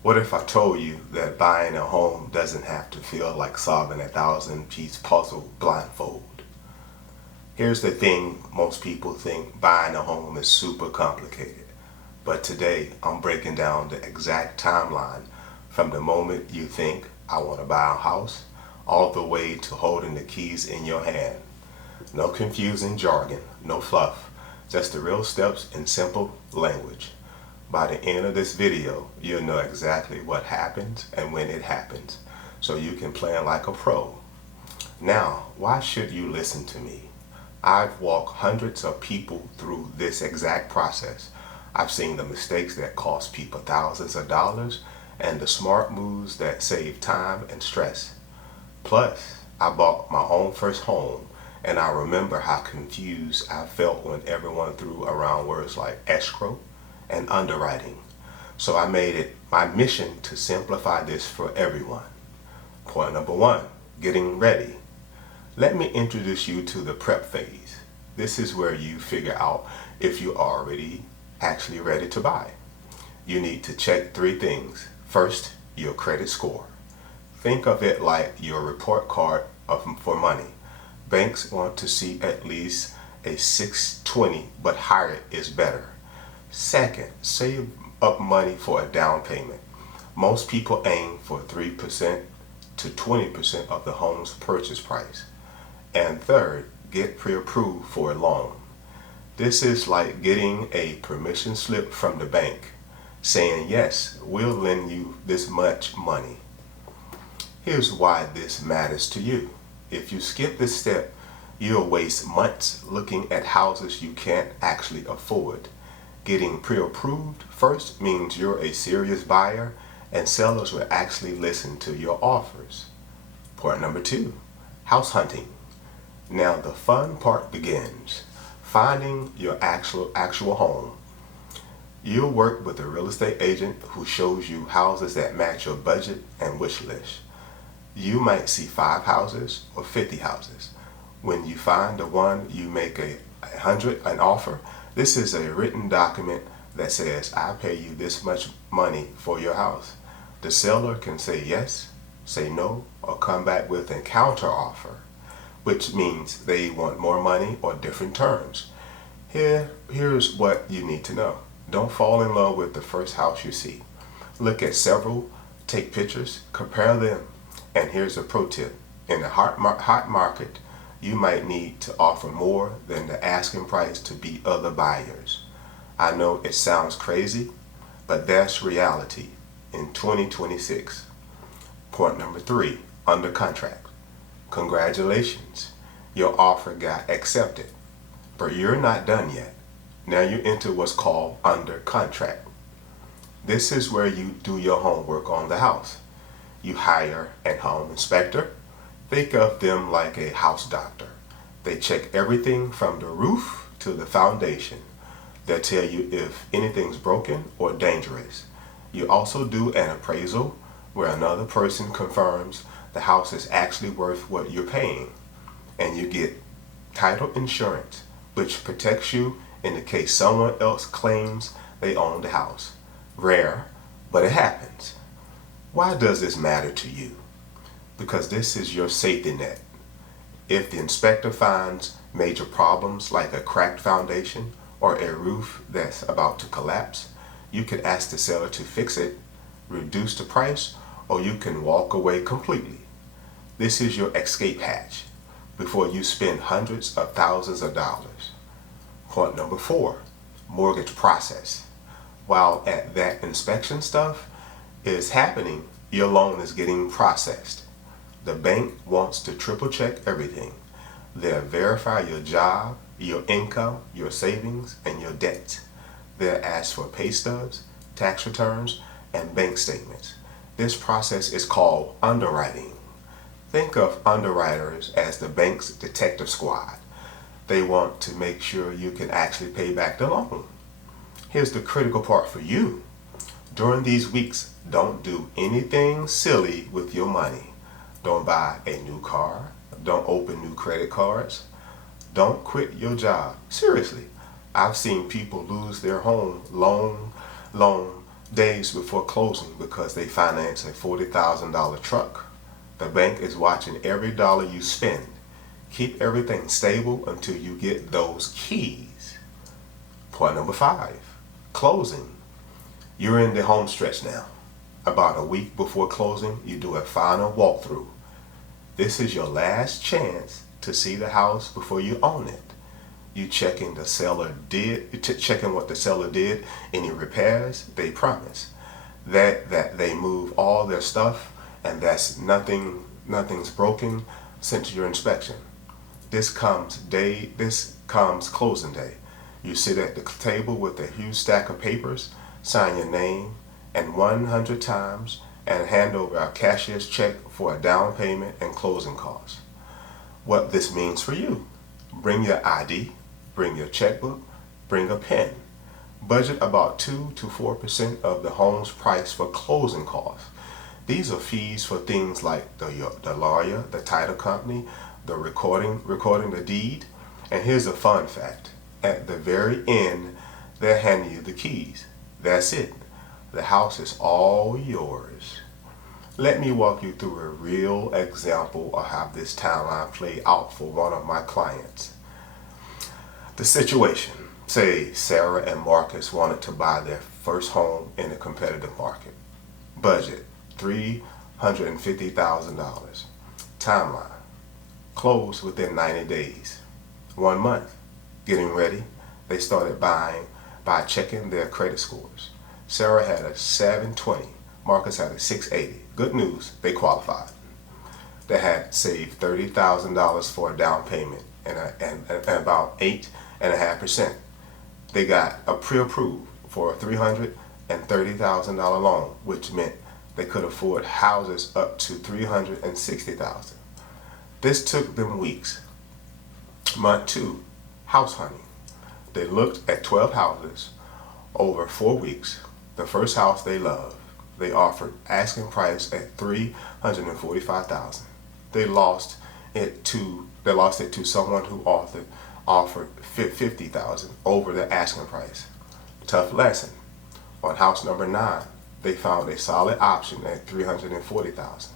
What if I told you that buying a home doesn't have to feel like solving a thousand-piece puzzle blindfold? Here's the thing, most people think buying a home is super complicated. But today, I'm breaking down the exact timeline from the moment you think, I want to buy a house, all the way to holding the keys in your hand. No confusing jargon, no fluff, just the real steps in simple language. By the end of this video, you'll know exactly what happens and when it happens, so you can plan like a pro. Now, why should you listen to me? I've walked hundreds of people through this exact process. I've seen the mistakes that cost people thousands of dollars and the smart moves that save time and stress. Plus, I bought my own first home, and I remember how confused I felt when everyone threw around words like escrow and underwriting. So I made it my mission to simplify this for everyone. Point number one, getting ready. Let me introduce you to the prep phase. This is where you figure out if you're already actually ready to buy. You need to check three things. First, your credit score. Think of it like your report card for money. Banks want to see at least a 620, but higher is better. Second, save up money for a down payment. Most people aim for 3% to 20% of the home's purchase price. And third, get pre-approved for a loan. This is like getting a permission slip from the bank saying, yes, we'll lend you this much money. Here's why this matters to you. If you skip this step, you'll waste months looking at houses you can't actually afford. Getting pre-approved first means you're a serious buyer and sellers will actually listen to your offers. Point number two, house hunting. Now the fun part begins. Finding your actual home. You'll work with a real estate agent who shows you houses that match your budget and wish list. You might see 5 houses or 50 houses. When you find the one, you make an offer. This is a written document that says, I pay you this much money for your house. The seller can say yes, say no, or come back with a counter offer, which means they want more money or different terms. Here's what you need to know. Don't fall in love with the first house you see. Look at several, take pictures, compare them, and here's a pro tip. In a hot market, you might need to offer more than the asking price to beat other buyers. I know it sounds crazy, but that's reality in 2026. Point number three, under contract. Congratulations, your offer got accepted, but you're not done yet. Now you enter what's called under contract. This is where you do your homework on the house. You hire a home inspector. Think of them like a house doctor. They check everything from the roof to the foundation. They'll tell you if anything's broken or dangerous. You also do an appraisal where another person confirms the house is actually worth what you're paying. And you get title insurance, which protects you in the case someone else claims they own the house. Rare, but it happens. Why does this matter to you? Because this is your safety net. If the inspector finds major problems like a cracked foundation or a roof that's about to collapse, you can ask the seller to fix it, reduce the price, or you can walk away completely. This is your escape hatch before you spend hundreds of thousands of dollars. Point number four, mortgage process. While at that inspection stuff is happening, your loan is getting processed. The bank wants to triple check everything. They'll verify your job, your income, your savings, and your debts. They'll ask for pay stubs, tax returns, and bank statements. This process is called underwriting. Think of underwriters as the bank's detective squad. They want to make sure you can actually pay back the loan. Here's the critical part for you. During these weeks, don't do anything silly with your money. Don't buy a new car. Don't open new credit cards. Don't quit your job. Seriously, I've seen people lose their home loan days before closing because they finance a $40,000 truck. The bank is watching every dollar you spend. Keep everything stable until you get those keys. Point number 5, closing. You're in the home stretch now. About a week before closing, you do a final walkthrough. This is your last chance to see the house before you own it. You checking what the seller did, any repairs they promise, that they move all their stuff, and that's nothing's broken since your inspection. This comes closing day. You sit at the table with a huge stack of papers, sign your name and 100 times, and hand over a cashier's check for a down payment and closing costs. What this means for you: bring your ID, bring your checkbook, bring a pen. Budget about 2 to 4% of the home's price for closing costs. These are fees for things like the lawyer, the title company, the recording the deed. And here's a fun fact: at the very end, they'll hand you the keys. That's it. The house is all yours. Let me walk you through a real example of how this timeline played out for one of my clients. The situation: say Sarah and Marcus wanted to buy their first home in a competitive market. Budget $350,000. Timeline: close within 90 days. 1 month. Getting ready. They started buying by checking their credit scores. Sarah had a 720. Marcus had a 680. Good news, they qualified. They had saved $30,000 for a down payment and about 8.5%. They got a pre-approved for a $330,000 loan, which meant they could afford houses up to $360,000. This took them weeks. Month 2, house hunting. They looked at 12 houses over 4 weeks. The first house they loved. They offered asking price at $345,000. They lost it to someone who offered $50,000 over the asking price. Tough lesson. On house number 9, they found a solid option at $340,000.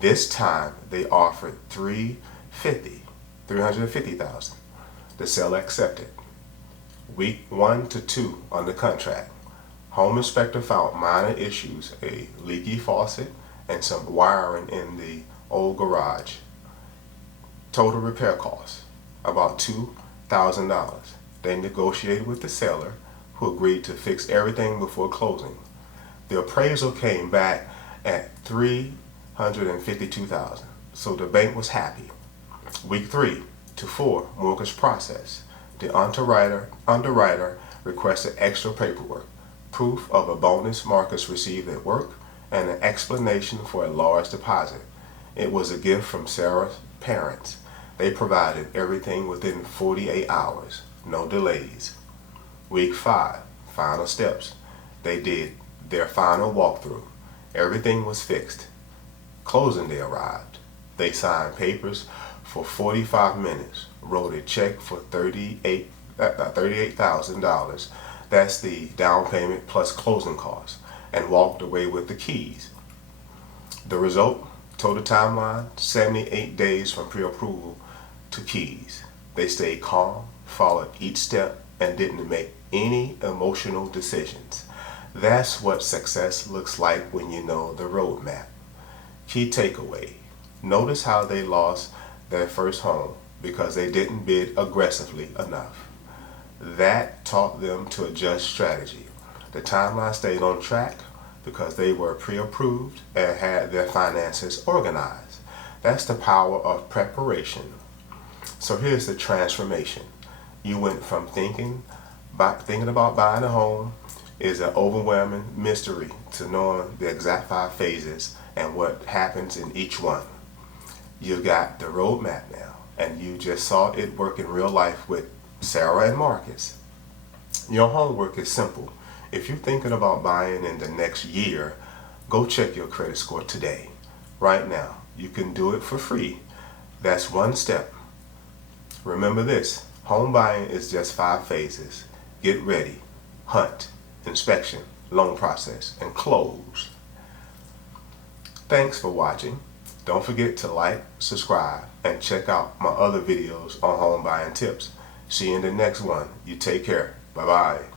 This time they offered $350,000. The seller accepted. Week 1 to 2 on the contract. Home inspector found minor issues: a leaky faucet and some wiring in the old garage. Total repair costs about $2,000. They negotiated with the seller, who agreed to fix everything before closing. The appraisal came back at $352,000, so the bank was happy. Week 3 to 4, mortgage process. The underwriter requested extra paperwork, proof of a bonus Marcus received at work, and an explanation for a large deposit. It was a gift from Sarah's parents. They provided everything within 48 hours, no delays. Week 5, final steps. They did their final walkthrough. Everything was fixed. Closing day arrived. They signed papers for 45 minutes, wrote a check for $38,000. That's the down payment plus closing costs, and walked away with the keys. The result: total timeline, 78 days from pre-approval to keys. They stayed calm, followed each step, and didn't make any emotional decisions. That's what success looks like when you know the roadmap. Key takeaway: notice how they lost their first home because they didn't bid aggressively enough. That taught them to adjust strategy. The timeline stayed on track because they were pre-approved and had their finances organized. That's the power of preparation. So here's the transformation. You went from thinking about buying a home is an overwhelming mystery to knowing the exact 5 phases and what happens in each one. You've got the roadmap now, and you just saw it work in real life with Sarah and Marcus. Your homework is simple. If you're thinking about buying in the next year, go check your credit score today, right now. You can do it for free. That's one step. Remember this: home buying is just 5 phases. Get ready, hunt, inspection, loan process and close. Thanks for watching. Don't forget to like, subscribe, and check out my other videos on home buying tips. See you in the next one. You take care. Bye-bye.